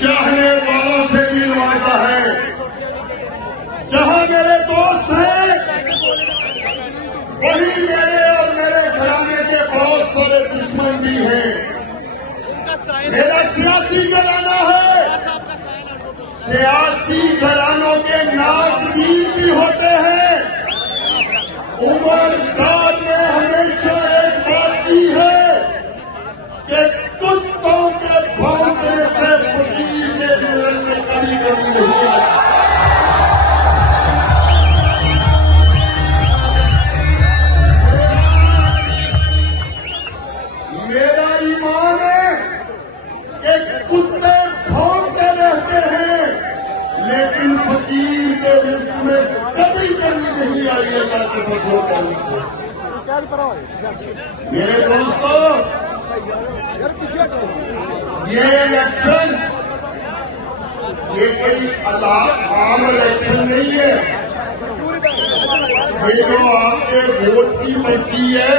चाहने वालों से भी नवाजा है। जहां मेरे दोस्त हैं वही मेरे और मेरे घराने के बहुत सारे दुश्मन भी हैं। मेरा सियासी घराना है, सियासी घरानों के नागवीर भी होते हैं। उमरदार ने हमेशा एक बात की है कि कुत्तों के भौंकने से फकीर के जीवन में कभी कभी नहीं आती। मेरा ईमान है कि कुत्ते भौंकते रहते हैं लेकिन फकीर के रिस्क में कभी कभी नहीं आइएगा कि बसों का उससे। मेरे दोस्तों, ये इलेक्शन ये कोई आम इलेक्शन नहीं है। ये जो आपके वोट की पर्ची है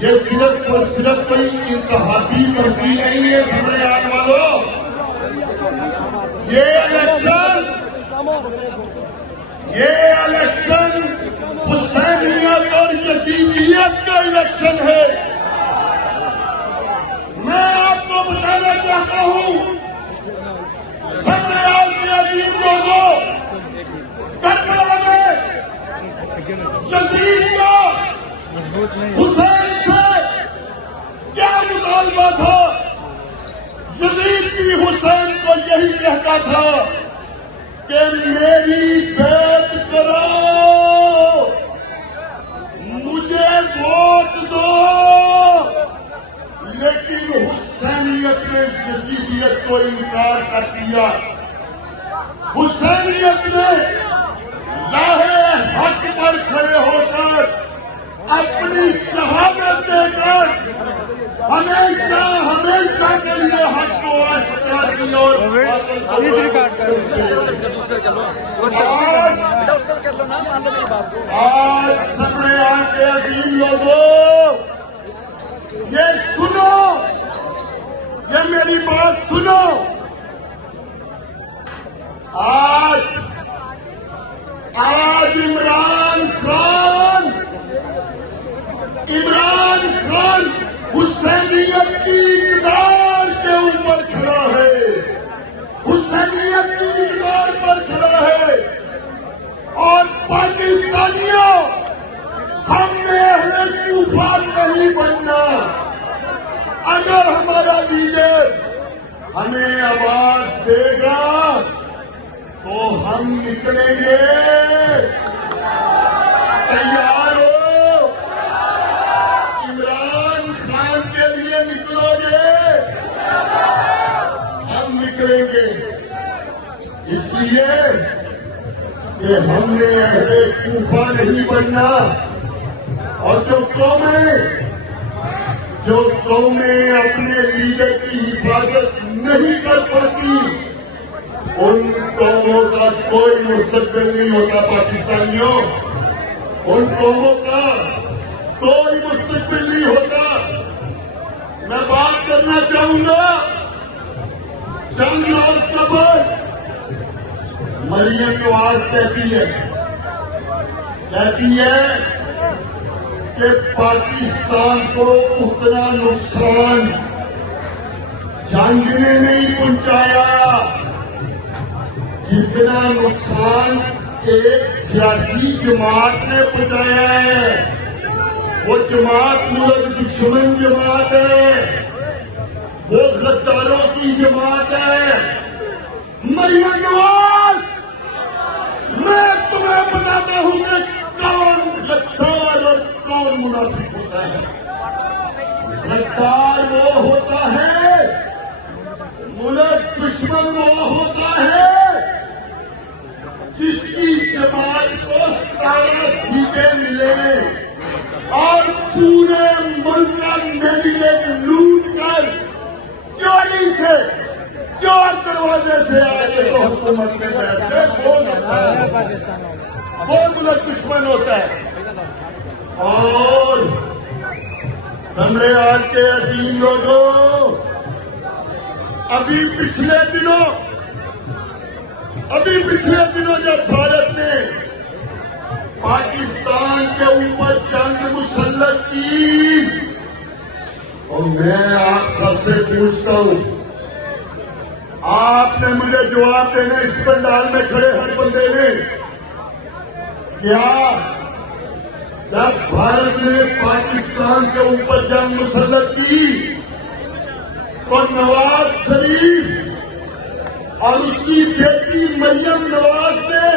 ये सिर्फ और सिर्फ कोई इंतहाबी पर्ची नहीं है। सुने आने वालों, ये इलेक्शन हुसैनियत और यजीदियत का इलेक्शन है। मैं आपको बताना चाहता हूं, सत्रह के अजीब लोगों, करबला में यजीद का हुसैन से क्या मुतालबा था? यजीद भी हुसैन को यही कहता था कि मेरी बैत करो, मुझे वोट दो। लेकिन हुसैनियत ने यजीदियत को इनकार कर दिया। हुसैनियत ने लाहे हक पर खड़े होकर अपनी शहादत देकर हमेशा हमेशा के लिए हक को अस्वीकार किया। और आज सबने आके अजीम लोगों ये सुनो, ये मेरी बात सुनो। आज इमरान खान हुसैनियत की इकरार के ऊपर खड़ा है, हुसैनियत की इकरार पर खड़ा है। और पाकिस्तानियों, हमने अहले कूफा नहीं बनना। अगर हमारा लीडर हमें आवाज देगा तो हम निकलेंगे। तैयार हो? इमरान खान के लिए निकलोगे? हम निकलेंगे इसलिए कि हमने अहले कूफा नहीं बनना। और जो कौमें अपने लीडर की हिफाजत नहीं कर पाती उन कौमों का कोई मुस्तकबिल नहीं होता। पाकिस्तानियों, उन कौमों का कोई मुस्तकबिल नहीं होता। मैं बात करना चाहूंगा जंग रोज कबर। मरियम नवाज कहती है कि पाकिस्तान को उतना नुकसान जंग ने नहीं पहुंचाया जितना नुकसान एक सियासी जमात ने पहुंचाया है। वो जमात मुल्क दुश्मन जमात है, वो गद्दारों की जमात है। मरियम नवाज, मैं तुम्हें बताता हूं कि कौन गद्दार और कौन मुनाफिक होता है। गद्दार वो होता है, मुल्क दुश्मन वो होता है जिसकी जमात को सारा सीधे मिले और पूरे मुल्क का मैंडेट लूट कर चोरी से, चोर दरवाजे से आगे तो हुकूमत में बैठे वो मुल्क दुश्मन होता है। और समरे आज के अजीम लोगों, अभी पिछले दिनों जब भारत ने पाकिस्तान के ऊपर जंग मुसल्लत की, और मैं आप सबसे पूछता हूं, आपने मुझे जवाब देना इस पंडाल में खड़े हर बंदे ने, क्या जब भारत ने पाकिस्तान के ऊपर जंग मुसल्लत की तो नवाज शरीफ और उसकी बेटी मरियम नवाज ने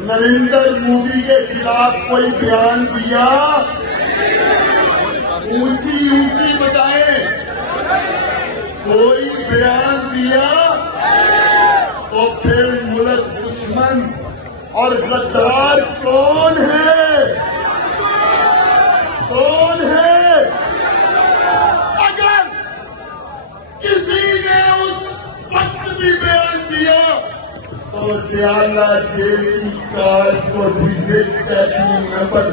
नरेंद्र मोदी के खिलाफ कोई बयान दिया? ऊंची बताएं, कोई बयान दिया? तो फिर मुल्क दुश्मन और गद्दार कौन है? कौन है? अगर किसी ने उस वक्त भी बयान दिया तो दयाला जेल की कार कोठी से 33 नंबर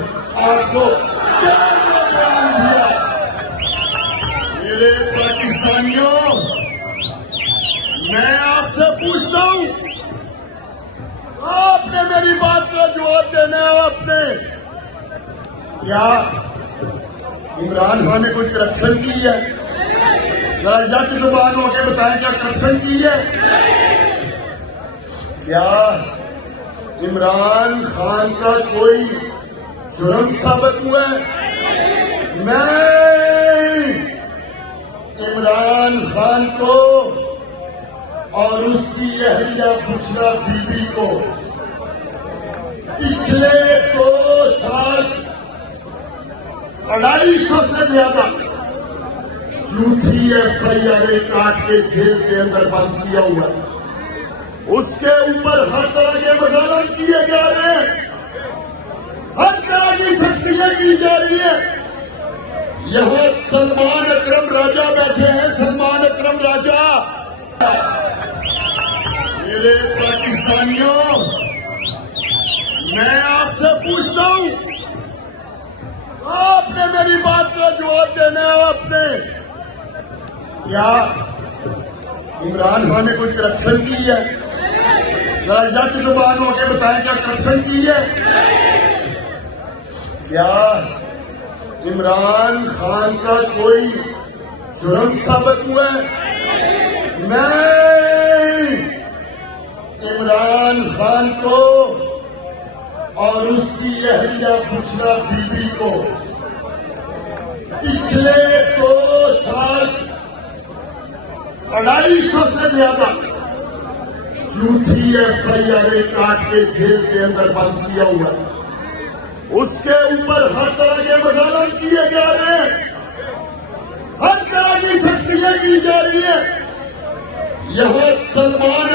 804 में बयान दिया। मेरे पाकिस्तानियों, मैं आपसे पूछता हूं, आपने मेरी बात का जवाब देना है। आपने क्या इमरान खान ने कोई करप्शन की है? जरा जज जुबान होकर बताएं, क्या करप्शन की है? क्या इमरान खान का कोई जुर्म साबित हुआ है? नहीं, इमरान खान को और उसकी अहलिया बुशरा बीबी को पिछले 2 साल 250 से ज्यादा झूठी FIR काट के जेल के अंदर बंद किया हुआ है। उसके ऊपर हर तरह के मजालम किए जा रहे हैं, हर तरह की सख्तियां की जा रही है। यहां सलमान अकरम राजा बैठे हैं, सलमान अकरम राजा। मेरे पाकिस्तानियों, मैं आपसे पूछता हूं, आपने मेरी बात का जवाब देना है। आपने क्या इमरान खान ने कोई करप्शन की है? जरा जज जुबान होकर बताएं, क्या करप्शन की है? क्या इमरान खान का कोई जुर्म साबित हुआ है? नहीं, इमरान खान को और उसकी अहलिया बुशरा बीबी को पिछले 2 साल 250 से ज्यादा झूठी FIR काट के जेल के अंदर बंद किया हुआ है। उसके ऊपर हर तरह के मजालम किए जा रहे हैं, हर तरह की सख्तियां की जा रही है। यहां सलमान